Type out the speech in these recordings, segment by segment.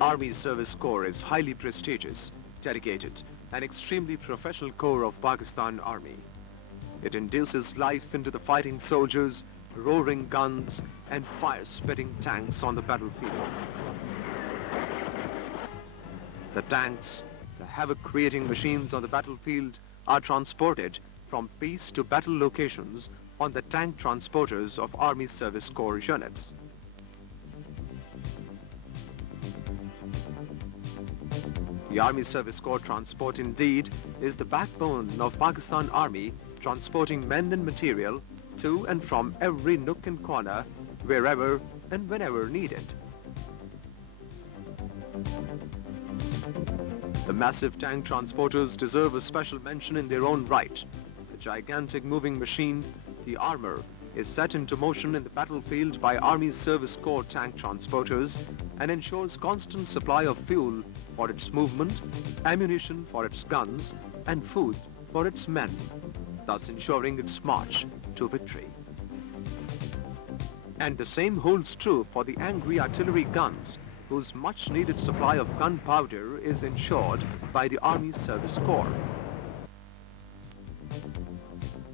Army Service Corps is highly prestigious, dedicated, and extremely professional corps of Pakistan Army. It induces life into the fighting soldiers, roaring guns, and fire-spitting tanks on the battlefield. The tanks, the havoc-creating machines on the battlefield, are transported from peace to battle locations on the tank transporters of Army Service Corps units. The Army Service Corps transport indeed is the backbone of Pakistan Army, transporting men and material to and from every nook and corner, wherever and whenever needed. The massive tank transporters deserve a special mention in their own right. The gigantic moving machine, the armor, is set into motion in the battlefield by Army Service Corps tank transporters and ensures constant supply of fuel for its movement, ammunition for its guns, and food for its men, thus ensuring its march to victory. And the same holds true for the angry artillery guns, whose much-needed supply of gunpowder is ensured by the Army Service Corps.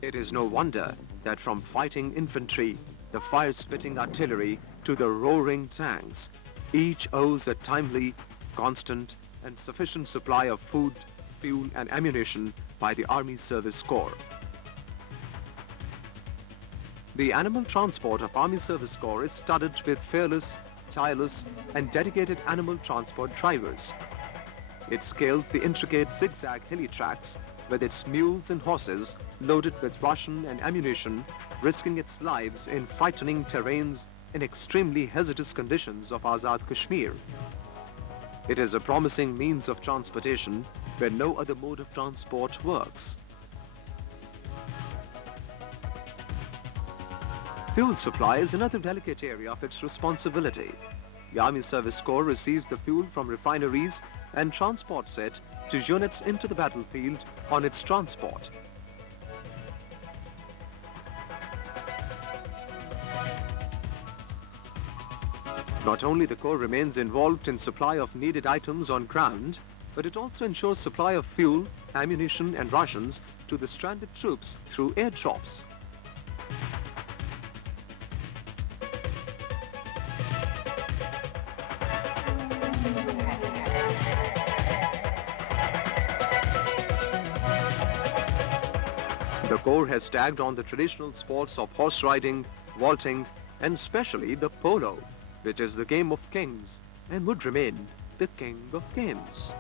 It is no wonder that from fighting infantry, the fire-spitting artillery, to the roaring tanks, each owes a timely, constant, and sufficient supply of food, fuel, and ammunition by the Army Service Corps. The animal transport of Army Service Corps is studded with fearless, tireless, and dedicated animal transport drivers. It scales the intricate zigzag hilly tracks with its mules and horses loaded with ration and ammunition, risking its lives in frightening terrains in extremely hazardous conditions of Azad Kashmir. It is a promising means of transportation where no other mode of transport works. Fuel supply is another delicate area of its responsibility. The Army Service Corps receives the fuel from refineries and transports it to units into the battlefield on its transport. Not only the Corps remains involved in supply of needed items on ground, but it also ensures supply of fuel, ammunition and rations to the stranded troops through airdrops. The Corps has tagged on the traditional sports of horse riding, vaulting, and especially the polo, which is the game of kings and would remain the king of games.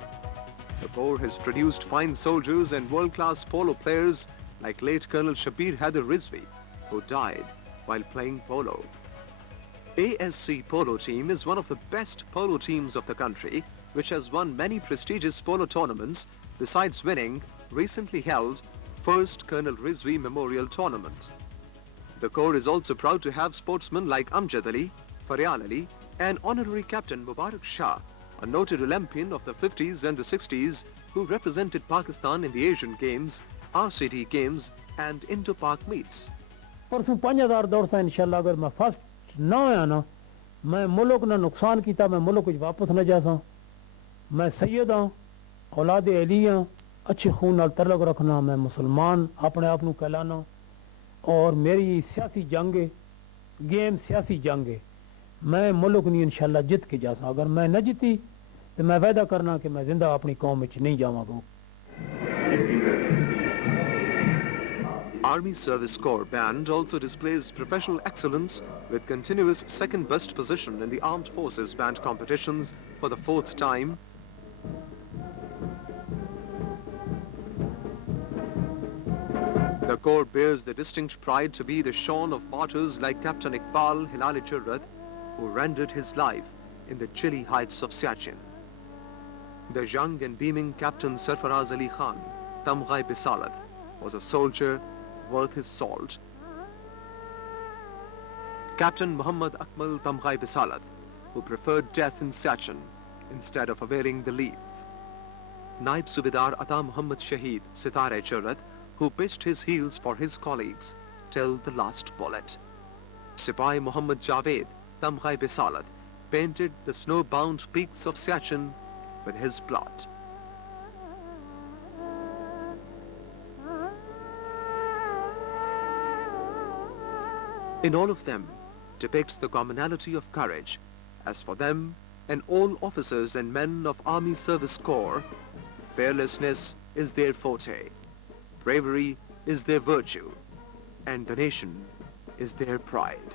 The Corps has produced fine soldiers and world-class polo players like late Colonel Shabir Haider Rizvi, who died while playing polo. ASC Polo Team is one of the best polo teams of the country, which has won many prestigious polo tournaments, besides winning recently held first Colonel Rizvi Memorial Tournament. The Corps is also proud to have sportsmen like Amjad Ali, Faryal Ali, and Honorary Captain Mubarak Shah, a noted Olympian of the 50s and the 60s who represented Pakistan in the Asian Games, RCT Games, and Indo-Pak meets. परसों 5000 दौड़ सा इंशाल्लाह अगर मैं first ना आया ना मैं मुल्क ने नुकसान किया मैं मुल्क कुछ वापस न जा सा मैं सैयद हाँ औलाद अली हाँ अच्छे खून नाल तल्लुक रखना मैं मुसलमान अपने आप नू कहलाना और मेरी सियासी जंग है गेम सियासी जंग है मैं मुल्क नहीं इंशाल्लाह जित के जा सा अगर मैं न जीती तो मैं वादा करना कि मैं जिंदा अपनी कौम विच नहीं जावांगा. Army Service Corps Band also displays professional excellence with continuous second best position in the Armed Forces Band competitions for the 4th time. The Corps bears the distinct pride to be the shorn of martyrs like Captain Iqbal Hilali Jurrat, who rendered his life in the chilly heights of Siachen. The young and beaming Captain Sarfaraz Ali Khan, Tamghai Bisalat, was a soldier worth his salt. Captain Muhammad Akmal Tamghai Bisalat, who preferred death in Siachen, instead of availing the leave. Naib Subedar Ata Muhammad Shaheed Sitare Churrat, who pitched his heels for his colleagues till the last bullet. Sipai Muhammad Javed Tamghai Bisalat painted the snow-bound peaks of Siachen with his blood. In all of them depicts the commonality of courage, as for them and all officers and men of Army Service Corps, fearlessness is their forte, bravery is their virtue, and the nation is their pride.